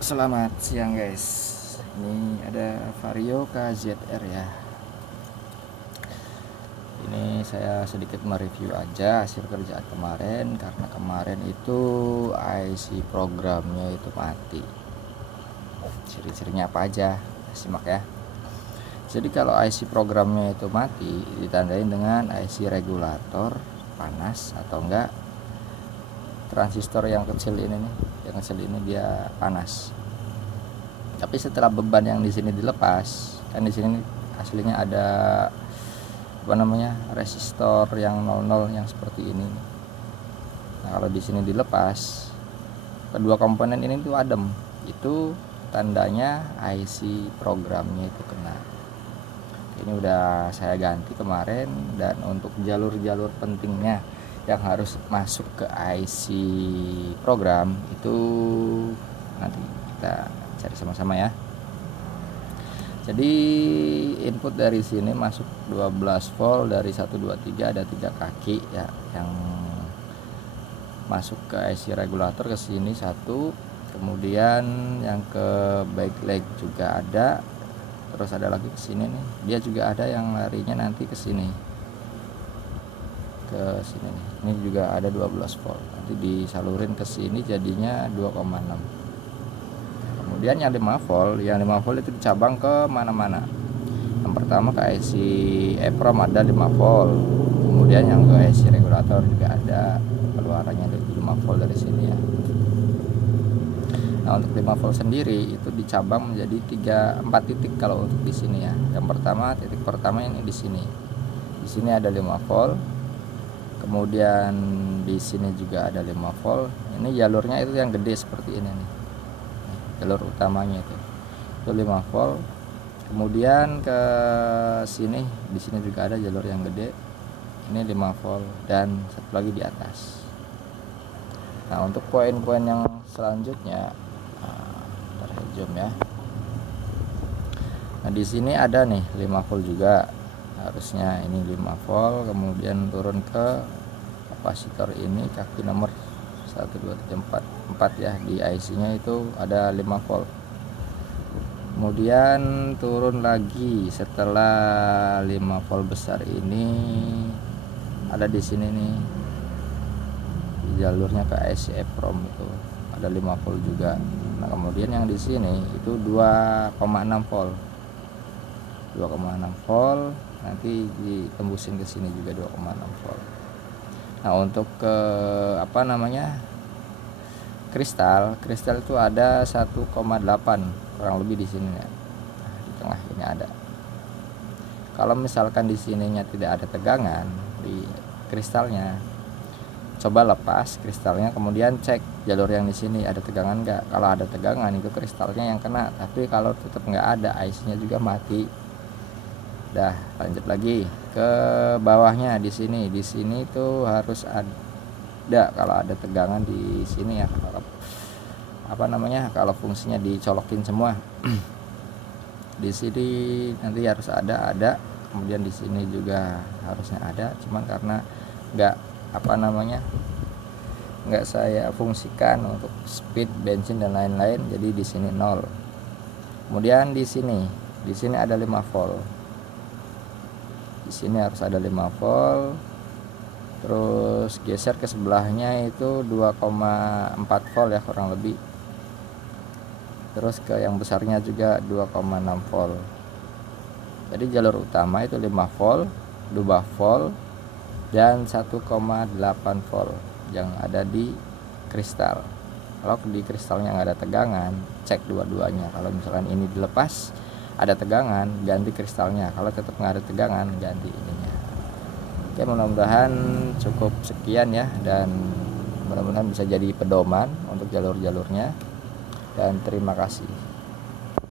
Selamat siang guys. Ini ada Vario KZR ya. Ini saya sedikit mereview aja hasil kerjaan kemarin, karena kemarin itu IC programnya itu mati. Ciri-cirinya apa aja? Simak ya. Jadi kalau IC programnya itu mati, ditandain dengan IC regulator panas atau enggak transistor yang kecil ini nih, yang kecil ini dia panas. Tapi setelah beban yang di sini dilepas, kan di sini aslinya ada resistor yang 00 yang seperti ini. Nah, kalau di sini dilepas, kedua komponen ini tuh adem. Itu tandanya IC programnya itu kena. Ini udah saya ganti kemarin, dan untuk jalur-jalur pentingnya yang harus masuk ke IC program itu nanti kita cari sama-sama ya. Jadi input dari sini masuk 12 volt dari 123, ada 3 kaki ya yang masuk ke IC regulator ke sini satu, kemudian yang ke backlight juga ada, terus ada lagi ke sini nih, dia juga ada yang larinya nanti ke sini. Ke sini nih. Ini juga ada 12 volt. Nanti disalurin ke sini jadinya 2,6. Kemudian yang 5 volt itu dicabang ke mana-mana. Yang pertama ke IC EEPROM ada 5 volt. Kemudian yang ke IC regulator juga ada, keluarannya 5 volt dari sini ya. Nah, untuk 5 volt sendiri itu dicabang menjadi 4 titik kalau untuk di sini ya. Yang pertama, titik pertama ini di sini. Di sini ada 5 volt. Kemudian di sini juga ada 5 volt. Ini jalurnya itu yang gede seperti ini nih. Jalur utamanya itu 5 volt. Kemudian ke sini, di sini juga ada jalur yang gede. Ini 5 volt dan satu lagi di atas. Nah, untuk poin-poin yang selanjutnya, zoom ya. Nah, di sini ada nih 5 volt juga. Harusnya ini 5 volt, kemudian turun ke kapasitor ini kaki nomor 1 2 3 4 ya, di IC nya itu ada 5 volt. Kemudian turun lagi setelah 5 volt besar ini ada di sini nih, di jalurnya ke IC EEPROM itu ada 5 volt juga. Nah, kemudian yang di sini itu 2,6 volt. 2,6 volt nanti ditembusin ke sini juga 2,6 volt. Nah, untuk ke kristal itu ada 1,8 kurang lebih di sini ya. Nah, di tengah ini ada. Kalau misalkan di sininya tidak ada tegangan di kristalnya, coba lepas kristalnya, kemudian cek jalur yang di sini ada tegangan enggak. Kalau ada tegangan itu kristalnya yang kena, tapi kalau tetap enggak ada, IC-nya juga mati. Dah, lanjut lagi ke bawahnya di sini. Di sini tuh harus ada, kalau ada tegangan di sini ya, kalau fungsinya dicolokin semua. Di sini nanti harus ada. Kemudian di sini juga harusnya ada, cuman karena nggak saya fungsikan untuk speed, bensin dan lain-lain, jadi di sini 0. Kemudian di sini ada 5 volt. Di sini harus ada 5 volt. Terus geser ke sebelahnya itu 2,4 volt ya kurang lebih. Terus ke yang besarnya juga 2,6 volt. Jadi jalur utama itu 5 volt, 2 volt dan 1,8 volt yang ada di kristal. Kalau di kristalnya nggak ada tegangan, cek dua-duanya. Kalau misalkan ini dilepas ada tegangan, ganti kristalnya. Kalau tetap nggak ada tegangan, ganti ininya. Oke, mudah-mudahan cukup sekian ya, dan mudah-mudahan bisa jadi pedoman untuk jalur-jalurnya. Dan terima kasih.